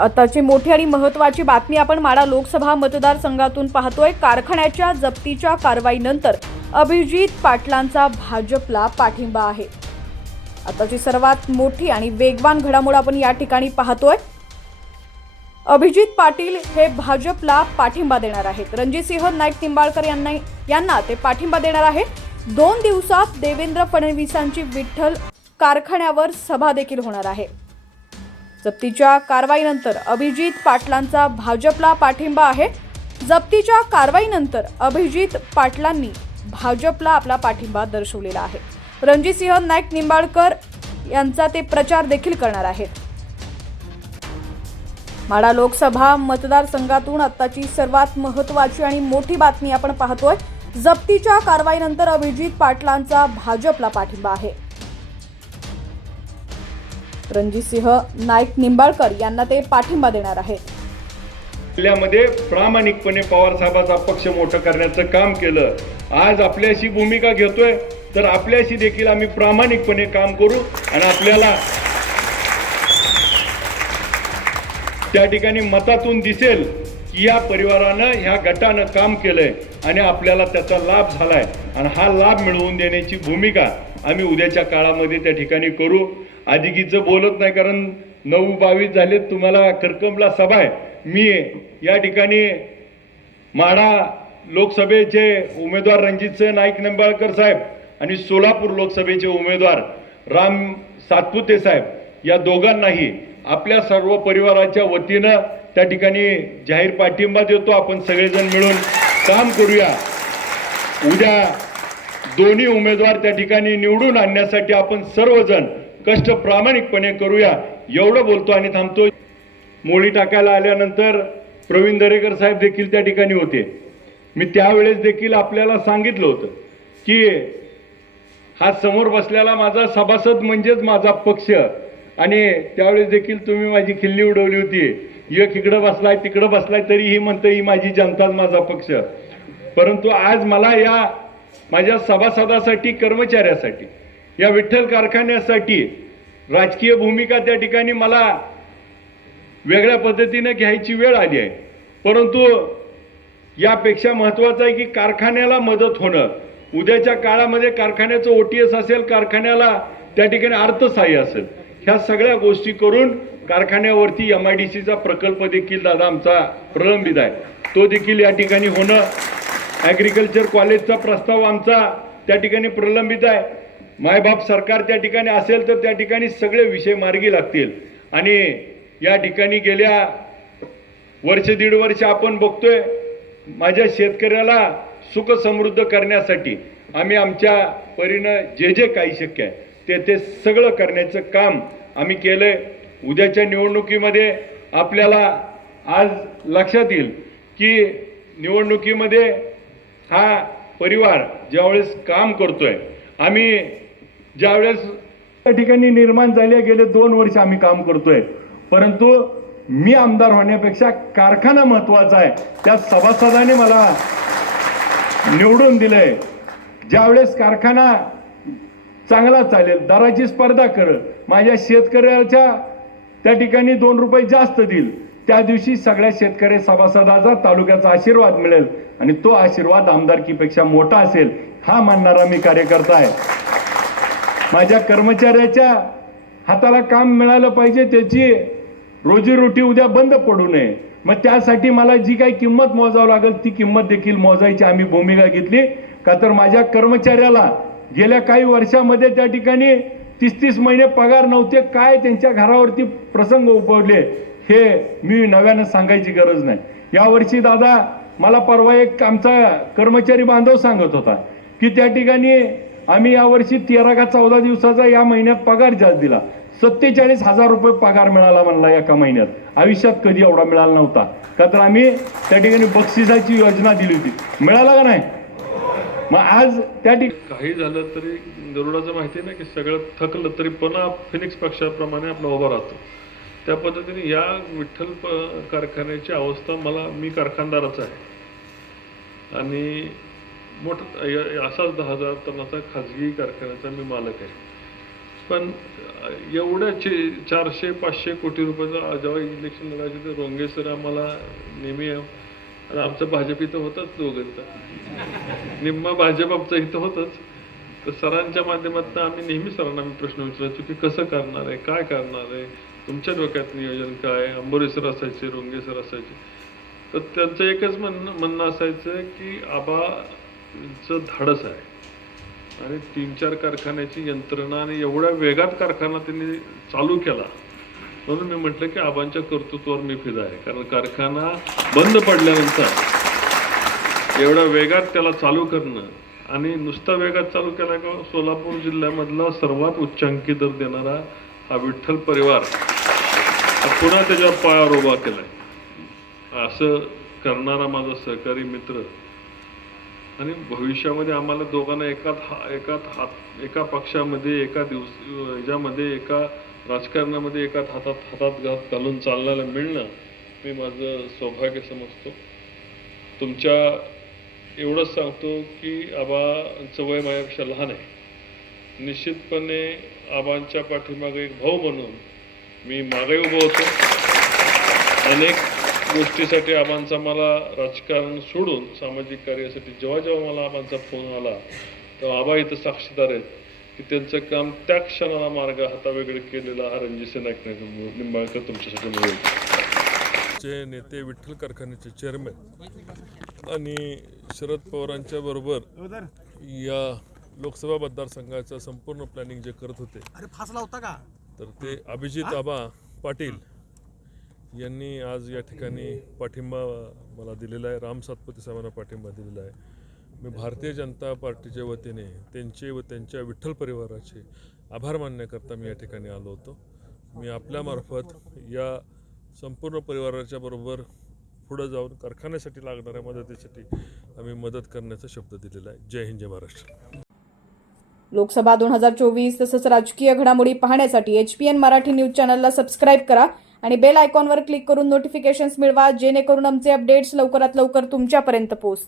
आताची मोठी आणि महत्त्वाची बातमी आपण माढा लोकसभा मतदारसंघातून पाहतोय। कारखान्याच्या जप्तीच्या कारवाईनंतर अभिजित पाटलांचा भाजपला पाठिंबा आहे। आताची सर्वात मोठी आणि वेगवान घडामोड आपण या ठिकाणी पाहतोय। अभिजित पाटील हे भाजपला पाठिंबा देणार आहेत। रणजितसिंह नाईक निंबाळकर यांना ते पाठिंबा देणार आहेत। 2 दिवसात देवेंद्र फडणवीसांची विठ्ठल कारखान्यावर सभा देखील होणार आहे। जप्तीच्या कारवाईनंतर अभिजित पाटलांचा भाजपला पाठिंबा आहे। जप्तीच्या कारवाईनंतर अभिजित पाटलांनी भाजपला आपला पाठिंबा दर्शवलेला आहे। रणजितसिंह नाईक निंबाळकर यांचा ते प्रचार देखील करणार आहेत। माढा लोकसभा मतदारसंघातून आताची सर्वात महत्त्वाची आणि मोठी बातमी आपण पाहतोय। जप्तीच्या कारवाईनंतर अभिजित पाटलांचा भाजपला पाठिंबा आहे। रणजितसिंह नाईक निंबाळकर यांना ते पाठिंबा देणार आहेत। जिल्ह्यामध्ये प्रामाणिकपणे पवार साहेबांचा पक्ष मोठं करण्याचं काम केलं। आज आपल्याशी भूमिका घेतोय तर आपल्याशी देखील आम्ही प्रामाणिकपणे काम करू आणि आपल्याला त्या ठिकाणी मतातून दिसेल की या परिवारानं ह्या गटानं काम केलंय आणि आपल्याला त्याचा लाभ झालाय आणि हा लाभ मिळवून देण्याची भूमिका आम्ही उद्याच्या काळामध्ये त्या ठिकाणी करू। अधिकीचं बोलत नाही कारण 9:22 झाले, तुम्हाला करकमला सभा आहे। मी या ठिकाणी माढा लोकसभेचे उमेदवार रणजितसिंह नाईक निंबाळकर साहेब आणि सोलापूर लोकसभेचे उमेदवार राम सातपुते साहेब या दोघांनाही आपल्या सर्व परिवाराच्या वतीनं त्या ठिकाणी जाहीर पाठिंबा देतो। आपण सगळेजण मिळून काम करूया। उद्या दोन्ही उमेदवार त्या ठिकाणी निवडून आणण्यासाठी आपण सर्वजण कष्ट प्रामाणिकपणे करूया एवढं बोलतो आणि थांबतो। मोळी टाकायला आल्यानंतर प्रवीण दरेकर साहेब देखील त्या ठिकाणी होते। मी त्यावेळेस देखील आपल्याला सांगितलं होतं की हा समोर बसलेला माझा सभासद म्हणजेच माझा पक्ष आणि त्यावेळेस देखील तुम्ही माझी खिल्ली उडवली होती। एक इकडं बसलाय तिकडं बसलाय तरी ही म्हणतं ही माझी जनताच माझा पक्ष। परंतु आज मला या माझ्या सभासदासाठी कर्मचाऱ्यासाठी या विठ्ठल कारखान्यासाठी राजकीय भूमिका त्या ठिकाणी मला वेगळ्या पद्धतीने घ्यायची वेळ आली आहे। परंतु यापेक्षा महत्त्वाचं आहे की कारखान्याला मदत होणं। उद्याच्या काळामध्ये कारखान्याचं OTS असेल, कारखान्याला त्या ठिकाणी अर्थसहाय्य असेल, ह्या सगळ्या गोष्टी करून कारखान्यावरती MIDCचा प्रकल्प देखील दादा आमचा प्रलंबित आहे, तो देखील या ठिकाणी होणं। ॲग्रिकल्चर कॉलेजचा प्रस्ताव आमचा त्या ठिकाणी प्रलंबित आहे। मायबाप सरकार त्या ठिकाणी असेल तर त्या ठिकाणी सगळे विषय मार्गी लागतील आणि या ठिकाणी गेल्या वर्ष 1.5 वर्ष आपण बघतोय माझ्या शेतकऱ्याला सुख समृद्ध करण्यासाठी आम्ही आमच्या परीनं जे काही शक्य आहे ते सगळं करण्याचं काम आम्ही केलंय। उद्याच्या निवडणुकीमध्ये आपल्याला आज लक्षात येईल की निवडणुकीमध्ये हा परिवार ज्यावेळेस काम करतोय, आम्ही ज्यावेळेस त्या ठिकाणी निर्माण झाले गेले 2 वर्ष आम्ही काम करतोय, परंतु मी आमदार होण्यापेक्षा कारखाना महत्वाचा आहे। त्या सभासदाने मला निवडून दिलंय। ज्यावेळेस कारखाना चांगला चालेल, दराची स्पर्धा करत, माझ्या शेतकऱ्याच्या त्या ठिकाणी 2 रुपये जास्त देईल, त्या दिवशी सगळ्या शेतकरी सभासदाचा तालुक्याचा आशीर्वाद मिळेल आणि तो आशीर्वाद आमदारकीपेक्षा मोठा असेल हा मानणारा मी कार्यकर्ता आहे। माझ्या कर्मचाऱ्याच्या हाताला काम मिळालं पाहिजे, त्याची रोजीरोटी उद्या बंद पडू नये। मग त्यासाठी मला जी काही किंमत मोजावं लागेल ती किंमत देखील मोजायची आम्ही भूमिका घेतली। का तर माझ्या कर्मचाऱ्याला गेल्या काही वर्षामध्ये त्या ठिकाणी 30-30 महिने पगार नव्हते, काय त्यांच्या घरावरती प्रसंग उद्भवले हे मी नव्यानं सांगायची गरज नाही। यावर्षी दादा मला परवा एक आमचा कर्मचारी बांधव सांगत होता की त्या ठिकाणी आम्ही यावर्षी 13 का 14 दिवसाचा या महिन्यात पगार जास्त दिला, 47,000 रुपये पगार मिळाला म्हणला एका महिन्यात। आयुष्यात कधी एवढा मिळाला नव्हता, का तर आम्ही त्या ठिकाणी बक्षिसाची योजना दिली होती। मिळाला का नाही? मग आज त्या ठिकाणी काही झालं तरी गरुडाचं माहिती ना की सगळं थकलं तरी पुन्हा फिनिक्स पक्षाप्रमाणे आपला उभा राहतो। त्या पद्धतीने या विठ्ठल कारखान्याची अवस्था मी कारखानदाराच आहे आणि मोठा असाच 10,000 टनाचा खाजगी कारखान्याचा मी मालक आहे। पण एवढ्या 400-500 कोटी रुपयाचं जेव्हा इलेक्शन लढायचे तर रोंगे सर आम्हाला नेहमी आणि आमचं भाजप इथं होतंच दोघांचं निम्मा भाजप आमचं इथं होतंच. तर सरांच्या माध्यमातून आम्ही नेहमी सरांना प्रश्न विचारायचो की कसं करणार आहे, काय करणार आहे, तुमच्या डोक्यात नियोजन काय. अंबोरे सर असायचे, रोंगे सर असायचे. तर त्यांचं एकच म्हणणं असायचं की आबाचं धाडस आहे आणि 3-4 कारखान्याची यंत्रणा आणि एवढ्या वेगात कारखाना त्यांनी चालू केला. म्हणून मी म्हटलं की आबांच्या कर्तृत्वावर मी फिदा आहे. कारण कारखाना बंद पडल्यानंतर एवढ्या वेगात त्याला चालू करणं आणि नुसता वेगात चालू केला का सोलापूर जिल्ह्यामधला सर्वात उच्चांकी दर देणारा हा विठ्ठल परिवार पुन्हा त्याच्या पायावर उभा केलाय. असं करणारा माझा सहकारी मित्र आणि भविष्यामध्ये आम्हाला दोघांना एका पक्षामध्ये ह्याच्यामध्ये एका राजकारणामध्ये एकाच हातात घालून चालण्याला मिळणं मी माझं सौभाग्य समजतो. तुमच्या एवढंच सांगतो की आबांचं वय माझ्यापेक्षा लहान आहे. निश्चितपणे आबांच्या पाठीमागे एक भाऊ म्हणून मी मागे उभं होतो. अनेक गोष्टीसाठी आबांचा मला राजकारण सोडून सामाजिक कार्यासाठी जेव्हा मला आबांचा फोन आला तेव्हा आबा इथं साक्षीदार आहेत की त्यांचं काम त्या क्षणाला मार्ग हातावेगळे केलेला हा रणजितसिंह नाईक निंबाळकर तुमच्यासाठी मिळेल. चे नेते विठ्ठल कारखान्याचे चेअरमॅन आणि शरद पवारांच्या बरोबर या लोकसभा मतदारसंघाचं संपूर्ण प्लॅनिंग जे करत होते तर ते अभिजित आबा पाटील यांनी आज या ठिकाणी पाठिंबा मला दिलेला आहे. राम सातपुते साहेबांना पाठिंबा दिलेला आहे. मी भारतीय जनता पार्टीच्या वतीने त्यांचे व त्यांच्या विठ्ठल परिवाराचे आभार मानण्याकरता मी या ठिकाणी आलो होतो. मी आपल्यामार्फत या संपूर्ण परिवाराच्या बरोबर पुढे जाऊन कारखान्यासाठी लागणाऱ्या मदतीसाठी आम्ही मदत करण्याचा शब्द दिलेला आहे. जय हिंद, जय महाराष्ट्र. लोकसभा 2024 तसंच राजकीय घडामोडी पाहण्यासाठी HPN मराठी न्यूज चॅनलला सबस्क्राईब करा आणि बेल आयकॉनवर क्लिक करून नोटिफिकेशन्स मिळवा, जेणेकरून आमचे अपडेट्स लवकरात लवकर तुमच्यापर्यंत पोहोचतील.